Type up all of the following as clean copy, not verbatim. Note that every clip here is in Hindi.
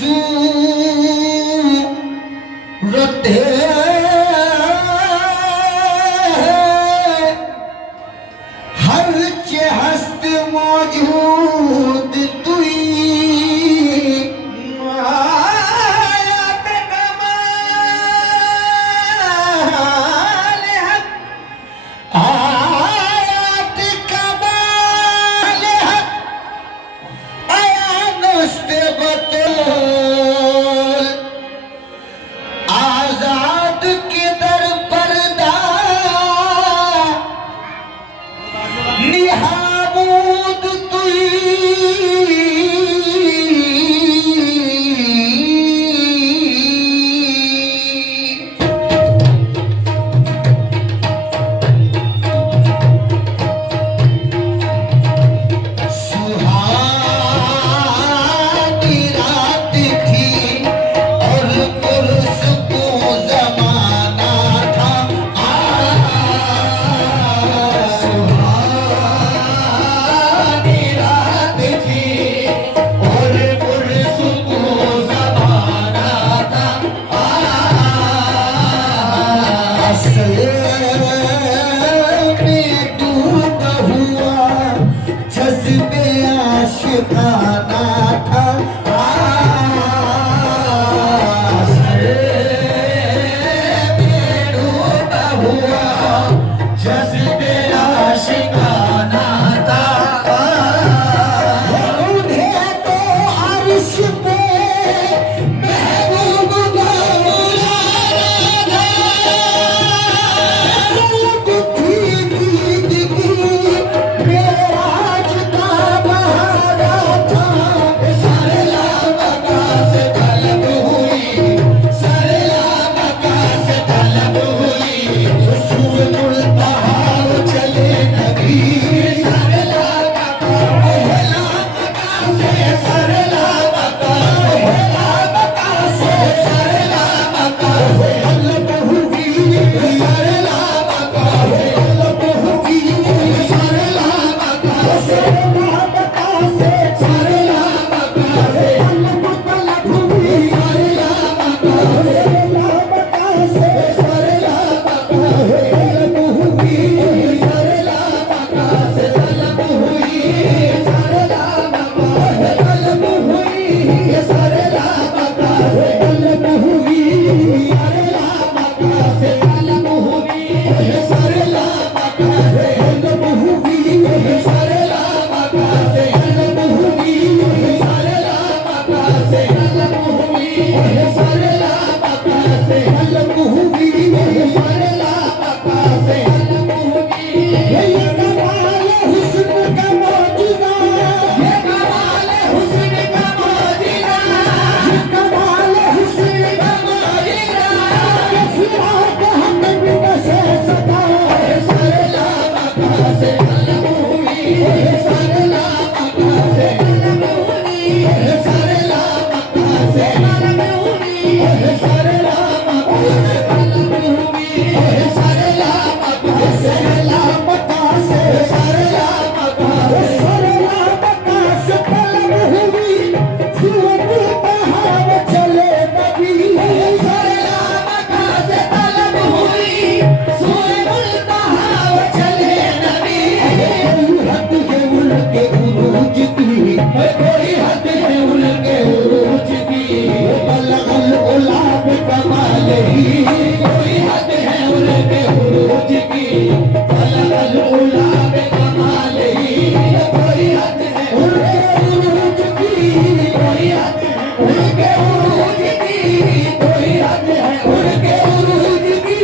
सूरत हर चे हस्त मौजूद तुई आयत कमाल हक आयत कमाल हक आया नुस्ते बतौल आजाद के दर पर्दा निहामूद तुई सुहानी रात थी और पुरसकूं ज़माना था सुहानी रात थी और पुरसकूं ज़माना था असल में डूबा हुआ जज्बे आशिकाना था असल में डूबा हुआ जज्बे आशिकाना था उन्हें तो अर्श पे महबूब का बुलाना था थी दीदगी मेराज का बहाना था सारे लामका से तलब हुई सारे लामका से तलब हुई रसूलुल बहार चले नबी सारे लामका से सारे लामका से सारे लामका से तलब हुई सारे लामका से तलब हुई सारे लामका से लामका से सारे लामका से तलब हुई सारे लामका से लामका से सारे लामका से तलब हुई सारे लामका से तलब हुई सारे लामका से तलब हुई सारे लामका से तलब हुई सारे लामका से तलब हुई सारे लामका से तलब हुई सारे लामका से तलब हुई सारे लामका से तलब हुई सारे लामका से तलब हुई सारे लामका से तलब हुई ये कमाल हुस्न का मौजूदा ये कमाल हुस्न का मौजूदा ये कमाल हुस्न का मौजूदा ये फिराक हम बिन से सदा सारे लामका से तलब हुई सारे लामका से तलब हुई सारे लामका से तलब हुई सारे लामका से तलब हुई सारे लामका से लामका से सारे लामका से तलब हुई सूरत बहार चले नबी सारे लामका से तलब हुई सूरत बहार चले नबी हद है उनके उरूज की कोई हद है उनके उरूज की बलगल उलाब कमाल ही कोई हद है उनके उरूज की बलगल उलाब कमाल ही कोई हद है उनके उरूज की कोई हद है उनके उरूज की कोई हद है उनके उरूज की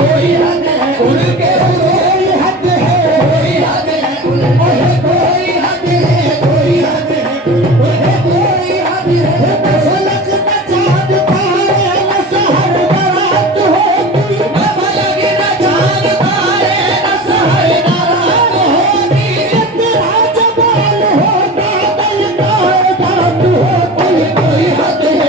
कोई हद है उनके कोई हद है कोई हद है उनके कोई हद है कोई हद है उनके कोई हद है फलक का चाँद तारे न सहर बारात होगी फलक का चाँद तारे न सहर बारात होगी तेरा जमाल होगा दिल का बात होगी कोई हद है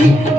की